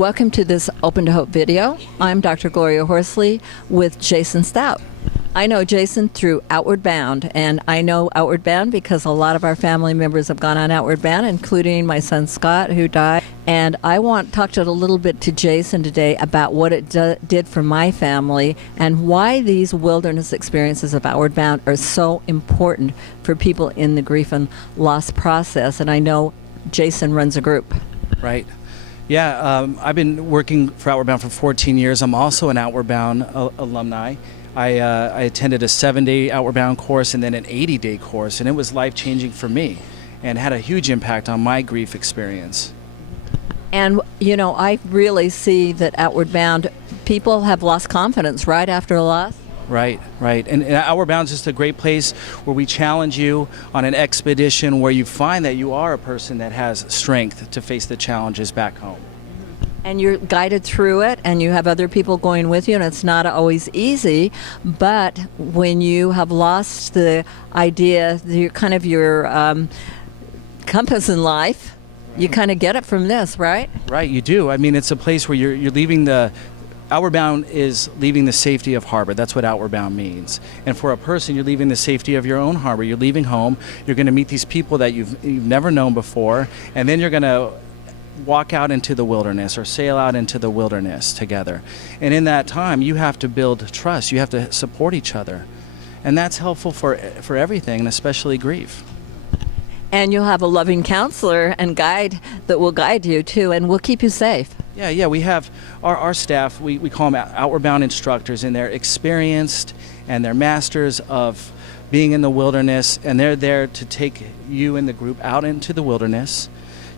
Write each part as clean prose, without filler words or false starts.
Welcome to this Open to Hope video. I'm Dr. Gloria Horsley with Jason Stout. I know Jason through Outward Bound, and I know Outward Bound because a lot of our family members have gone on Outward Bound, including my son Scott, who died. And I want to talk to a little bit to Jason today about what it did for my family and why these wilderness experiences of Outward Bound are so important for people in the grief and loss process. And I know Jason runs a group. Right. Yeah, I've been working for Outward Bound for 14 years. I'm also an Outward Bound alumni. I attended a 7-day Outward Bound course and then an 80-day course, and it was life-changing for me and had a huge impact on my grief experience. And, you know, I really see that Outward Bound, people have lost confidence right after a loss. Right. And Outward Bound is just a great place where we challenge you on an expedition where you find that you are a person that has strength to face the challenges back home. And you're guided through it, and you have other people going with you, and it's not always easy, but when you have lost the idea, your compass in life, you kind of get it from this, right? Right, you do. I mean, it's a place where you're leaving Outward Bound is leaving the safety of harbor. That's what Outward Bound means. And for a person, you're leaving the safety of your own harbor. You're leaving home. You're going to meet these people that you've never known before, and then you're going to walk out into the wilderness or sail out into the wilderness together. And in that time, you have to build trust. You have to support each other. And that's helpful for everything, and especially grief. And you'll have a loving counselor and guide that will guide you too, and will keep you safe. Yeah, we have our staff, we call them Outward Bound instructors, and they're experienced and they're masters of being in the wilderness, and they're there to take you and the group out into the wilderness,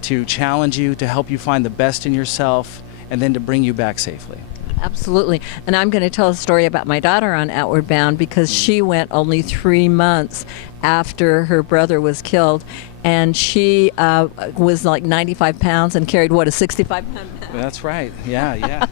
to challenge you, to help you find the best in yourself, and then to bring you back safely. Absolutely. And I'm going to tell a story about my daughter on Outward Bound because she went only 3 months after her brother was killed, and she was like 95 pounds and carried, a 65-pound bag? That's right. Yeah.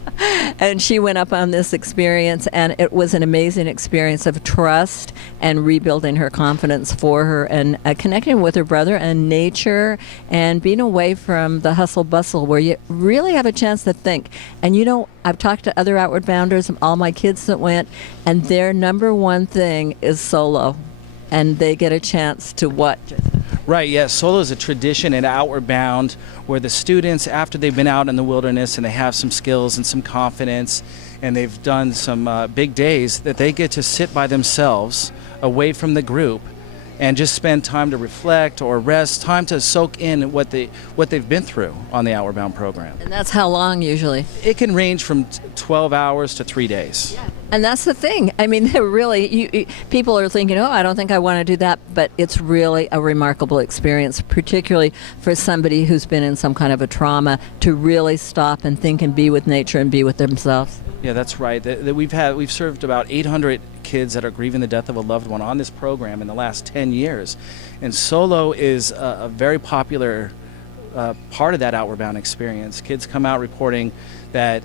And she went up on this experience, and it was an amazing experience of trust and rebuilding her confidence for her, and connecting with her brother and nature and being away from the hustle bustle where you really have a chance to think. And you know, I've talked to other Outward Bounders, all my kids that went, and their number one thing is solo. And they get a chance to what? Right, yeah. Solo is a tradition at Outward Bound where the students, after they've been out in the wilderness and they have some skills and some confidence and they've done some big days, that they get to sit by themselves away from the group and just spend time to reflect or rest, time to soak in what they've been through on the Outward Bound program. And that's how long usually? It can range from 12 hours to 3 days. Yeah. And that's the thing. I mean, people are thinking, oh, I don't think I want to do that, but it's really a remarkable experience, particularly for somebody who's been in some kind of a trauma, to really stop and think and be with nature and be with themselves. Yeah, that's right. We've served about 800 kids that are grieving the death of a loved one on this program in the last 10 years. And solo is a very popular part of that Outward Bound experience. Kids come out reporting that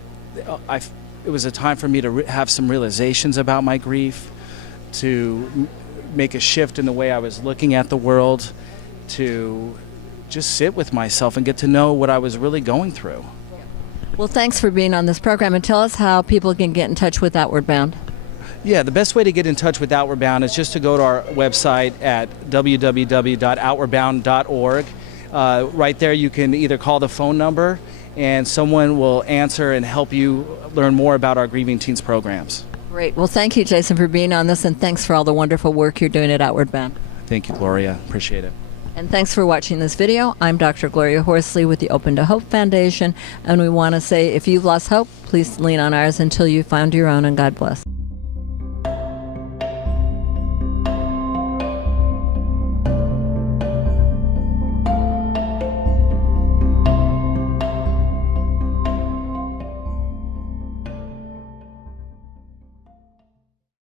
it was a time for me to have some realizations about my grief, to make a shift in the way I was looking at the world, to just sit with myself and get to know what I was really going through. Well, thanks for being on this program, and tell us how people can get in touch with Outward Bound. Yeah, the best way to get in touch with Outward Bound is just to go to our website at www.outwardbound.org. Right there you can either call the phone number and someone will answer and help you learn more about our Grieving Teens programs. Great. Well, thank you, Jason, for being on this, and thanks for all the wonderful work you're doing at Outward Bound. Thank you, Gloria. Appreciate it. And thanks for watching this video. I'm Dr. Gloria Horsley with the Open to Hope Foundation, and we want to say if you've lost hope, please lean on ours until you found your own, and God bless.